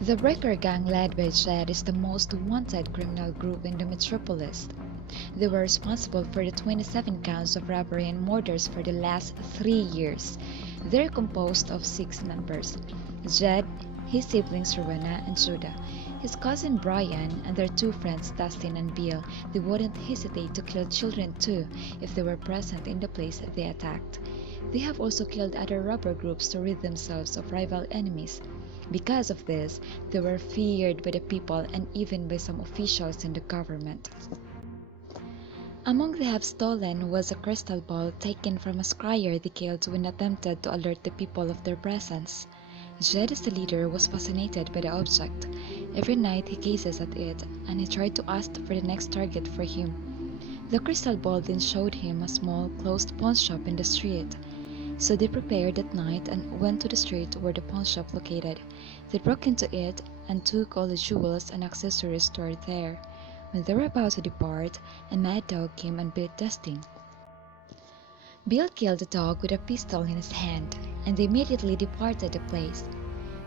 The Breaker Gang led by Jed is the most wanted criminal group in the metropolis. They were responsible for the 27 counts of robbery and murders for the last 3 years. They're composed of 6 members: Jed, his siblings Rowena and Judah, his cousin Brian, and their two friends Dustin and Bill. They wouldn't hesitate to kill children too if they were present in the place they attacked. They have also killed other robber groups to rid themselves of rival enemies. Because of this, they were feared by the people and even by some officials in the government. Among the have stolen was a crystal ball taken from a scryer they killed when attempted to alert the people of their presence. Jed as the leader was fascinated by the object. Every night he gazes at it and he tried to ask for the next target for him. The crystal ball then showed him a small closed pawn shop in the street. So they prepared at night and went to the street where the pawn shop located. They broke into it and took all the jewels and accessories stored there. When they were about to depart, a mad dog came and bit Dustin. Bill killed the dog with a pistol in his hand, and they immediately departed the place.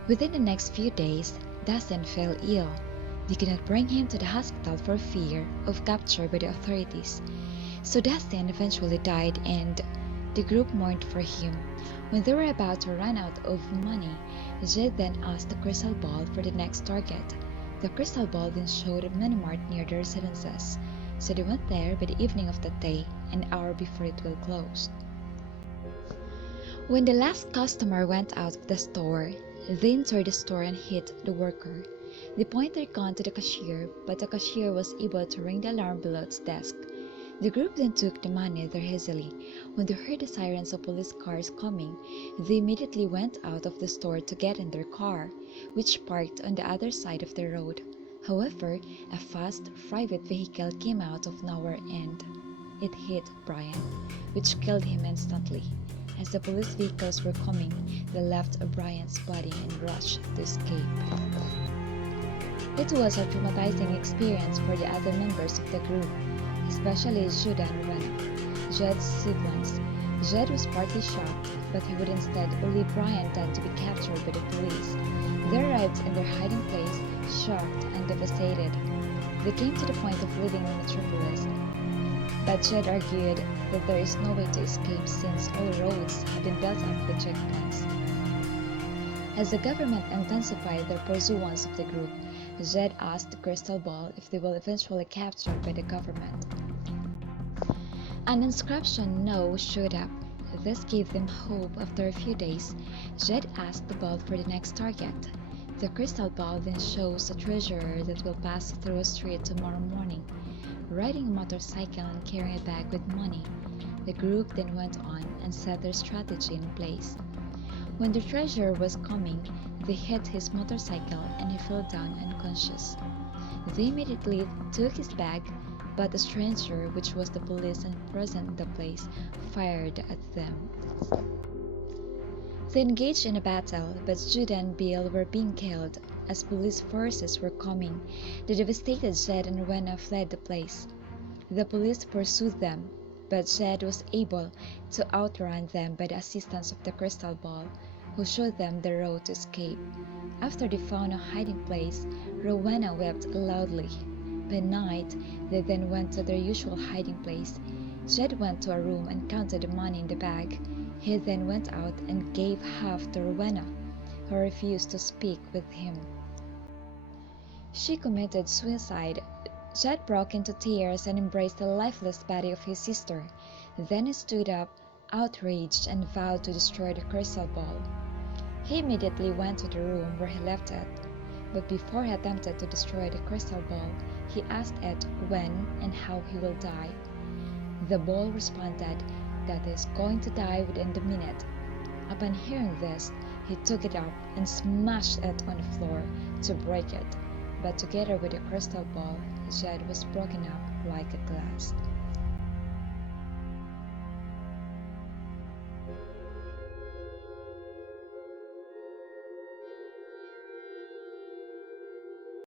Within the next few days, Dustin fell ill. They could not bring him to the hospital for fear of capture by the authorities. So Dustin eventually died and the group mourned for him. When they were about to run out of money, Jed then asked the crystal ball for the next target. The crystal ball then showed a mini-mart near their residences, so they went there by the evening of that day, an hour before it will close. When the last customer went out of the store, they entered the store and hit the worker. They pointed their gun to the cashier, but the cashier was able to ring the alarm below its desk. The group then took the money there easily. When they heard the sirens of police cars coming, they immediately went out of the store to get in their car, which parked on the other side of the road. However, a fast, private vehicle came out of nowhere and it hit Brian, which killed him instantly. As the police vehicles were coming, they left Brian's body and rushed to escape. It was a traumatizing experience for the other members of the group, especially Judah and Rowena, Jed's siblings. Jed was partly shocked, but he would instead believe Brian dead to be captured by the police. They arrived in their hiding place, shocked and devastated. They came to the point of leaving the metropolis, but Jed argued that there is no way to escape since all roads have been built up with checkpoints. As the government intensified their pursuance of the group, Jed asked the crystal ball if they will eventually captured by the government. An inscription "No" showed up. This gave them hope. After a few days, Jed asked the ball for the next target. The crystal ball then shows a treasurer that will pass through a street tomorrow morning, riding a motorcycle and carrying a bag with money. The group then went on and set their strategy in place. When the treasurer was coming, they hit his motorcycle and he fell down unconscious. They immediately took his bag, but a stranger, which was the police and present in the place, fired at them. They engaged in a battle, but Judah and Bill were being killed. As police forces were coming, the devastated Jed and Rowena fled the place. The police pursued them, but Jed was able to outrun them by the assistance of the crystal ball, who showed them the road to escape. After they found a hiding place, Rowena wept loudly. By night, they then went to their usual hiding place. Jed went to a room and counted the money in the bag. He then went out and gave half to Rowena, who refused to speak with him. She committed suicide. Jed broke into tears and embraced the lifeless body of his sister. Then he stood up, outraged, and vowed to destroy the crystal ball. He immediately went to the room where he left it, but before he attempted to destroy the crystal ball, he asked it when and how he will die. The ball responded that he is going to die within the minute. Upon hearing this, he took it up and smashed it on the floor to break it, but together with the crystal ball, Jed was broken up like a glass.